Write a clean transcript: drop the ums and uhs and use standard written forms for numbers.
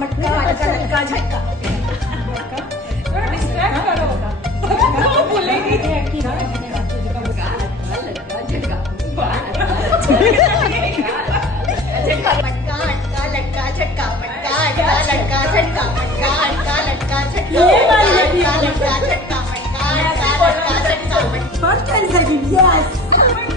मटका मटका लटका झटका थोड़ा डिस्ट्रैक्ट करो वो बोलेगी लटका झटका मटका अटका लटका झटका मटका अटका लटका झटका मटका अटका लटका झटका लटका झटका मटका अटका लटका झटका First answer, yes.